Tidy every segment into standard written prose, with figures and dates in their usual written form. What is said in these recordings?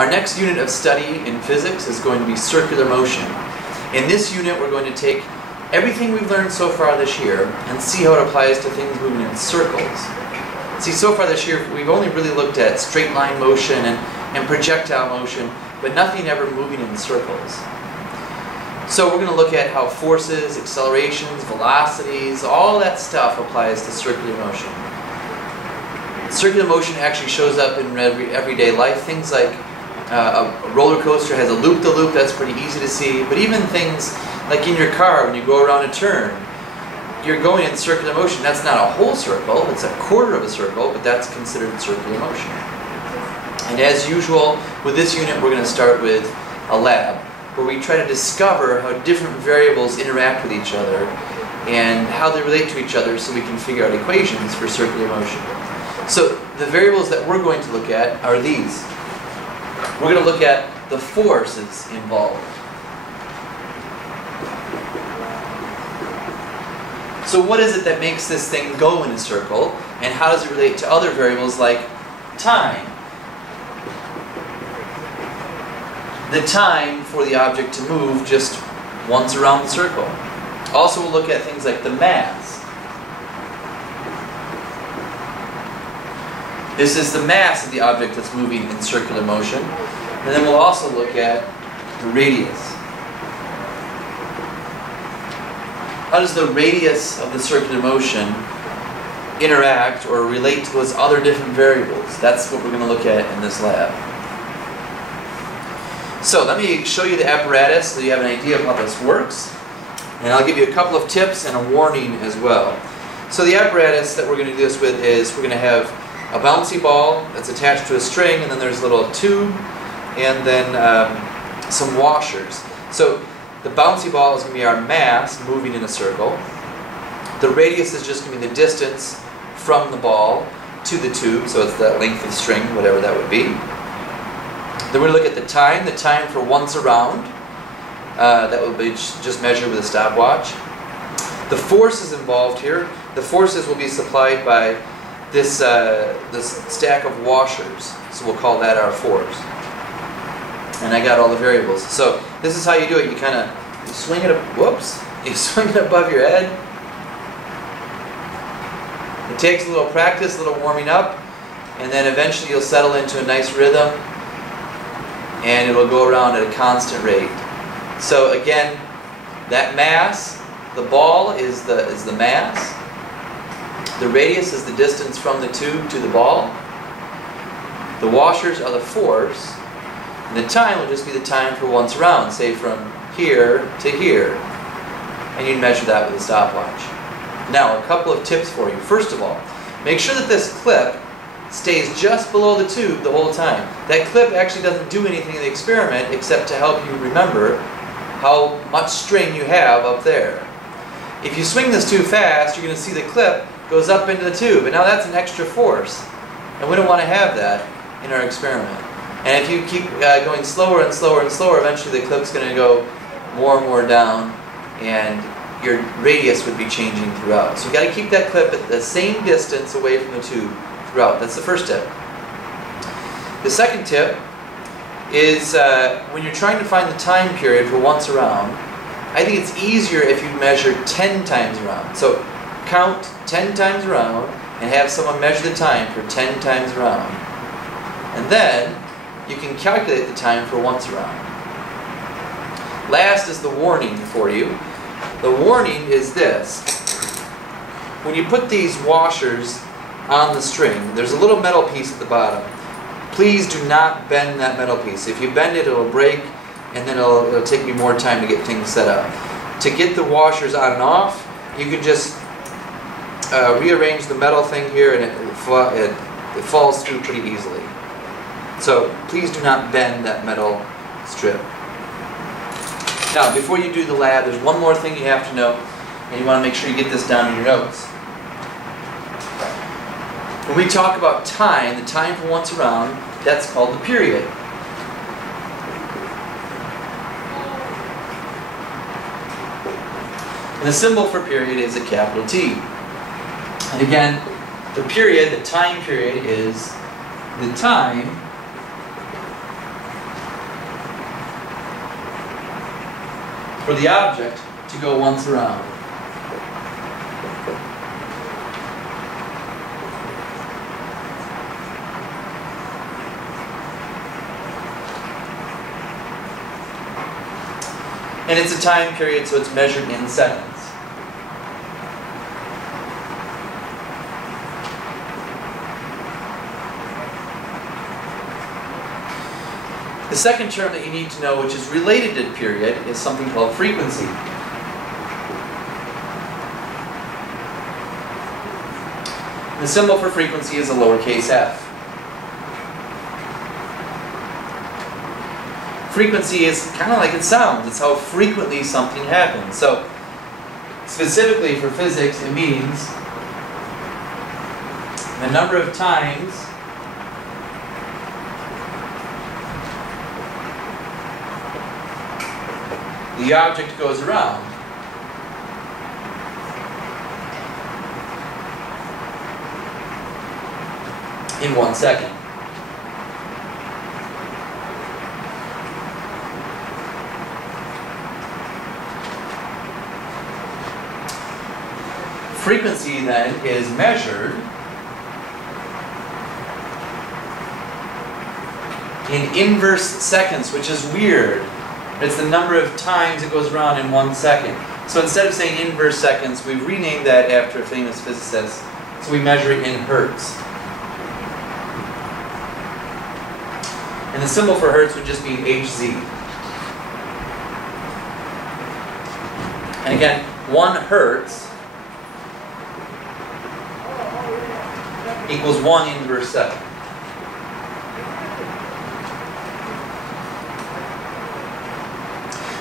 Our next unit of study in physics is going to be circular motion. In this unit, we're going to take everything we've learned so far this year and see how it applies to things moving in circles. See, so far this year, we've only really looked at straight line motion and projectile motion, but nothing ever moving in circles. So we're going to look at how forces, accelerations, velocities, all that stuff applies to circular motion. Circular motion actually shows up in everyday life. Things like a roller coaster has a loop-the-loop, that's pretty easy to see. But even things like in your car, when you go around a turn, you're going in circular motion. That's not a whole circle, it's a quarter of a circle, but that's considered circular motion. And as usual, with this unit, we're going to start with a lab, where we try to discover how different variables interact with each other and how they relate to each other so we can figure out equations for circular motion. So the variables that we're going to look at are these. We're going to look at the forces involved. So what is it that makes this thing go in a circle, and how does it relate to other variables like time? The time for the object to move just once around the circle. Also, we'll look at things like the mass. This is the mass of the object that's moving in circular motion. And then we'll also look at the radius. How does the radius of the circular motion interact or relate to those other different variables? That's what we're going to look at in this lab. So let me show you the apparatus so you have an idea of how this works. And I'll give you a couple of tips and a warning as well. So the apparatus that we're going to do this with is we're going to have a bouncy ball that's attached to a string, and then there's a little tube, and then some washers. So the bouncy ball is going to be our mass moving in a circle. The radius is just going to be the distance from the ball to the tube, so it's the length of the string, whatever that would be. Then we're going to look at the time for once around. That will be just measured with a stopwatch. The forces involved here, the forces will be supplied by this stack of washers. So we'll call that our force. And I got all the variables. So this is how you do it. You swing it you swing it above your head. It takes a little practice, a little warming up, and then eventually you'll settle into a nice rhythm, and it will go around at a constant rate. So again, that mass, the ball is the mass. The radius is the distance from the tube to the ball. The washers are the force. And the time will just be the time for once around, say from here to here. And you'd measure that with a stopwatch. Now, a couple of tips for you. First of all, make sure that this clip stays just below the tube the whole time. That clip actually doesn't do anything in the experiment except to help you remember how much strain you have up there. If you swing this too fast, you're going to see the clip goes up into the tube, and now that's an extra force. And we don't want to have that in our experiment. And if you keep going slower and slower and slower, eventually the clip's going to go more and more down, and your radius would be changing throughout. So you've got to keep that clip at the same distance away from the tube throughout. That's the first tip. The second tip is when you're trying to find the time period for once around, I think it's easier if you measure 10 times around. So count 10 times around and have someone measure the time for 10 times around. And then you can calculate the time for once around. Last is the warning for you. The warning is this. When you put these washers on the string, there's a little metal piece at the bottom. Please do not bend that metal piece. If you bend it, it'll break, and then it'll take me more time to get things set up. To get the washers on and off, you can just rearrange the metal thing here, and it falls through pretty easily. So please do not bend that metal strip. Now, before you do the lab, there's one more thing you have to know, and you want to make sure you get this down in your notes. When we talk about time, the time for once around, that's called the period. And the symbol for period is a capital T. And again, the period, the time period, is the time for the object to go once around. And it's a time period, so it's measured in seconds. The second term that you need to know, which is related to period, is something called frequency. The symbol for frequency is a lowercase f. Frequency is kind of like it sounds. It's how frequently something happens. So, specifically for physics, it means the number of times the object goes around. In 1 second. Frequency then is measured in inverse seconds, which is weird. It's the number of times it goes around in 1 second. So instead of saying inverse seconds, we've renamed that after a famous physicist. So we measure it in hertz. And the symbol for hertz would just be Hz. And again, 1 hertz equals 1 inverse second.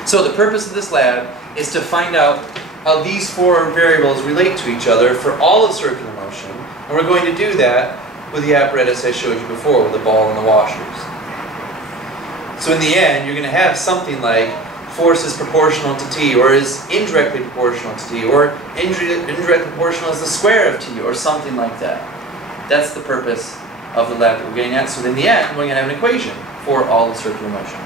So the purpose of this lab is to find out how these 4 variables relate to each other for all of circular motion. And we're going to do that with the apparatus I showed you before, with the ball and the washers. So in the end, you're going to have something like force is proportional to t, or is indirectly proportional to t, or indirectly proportional is the square of t, or something like that. That's the purpose of the lab that we're getting at. So in the end, we're going to have an equation for all of circular motion.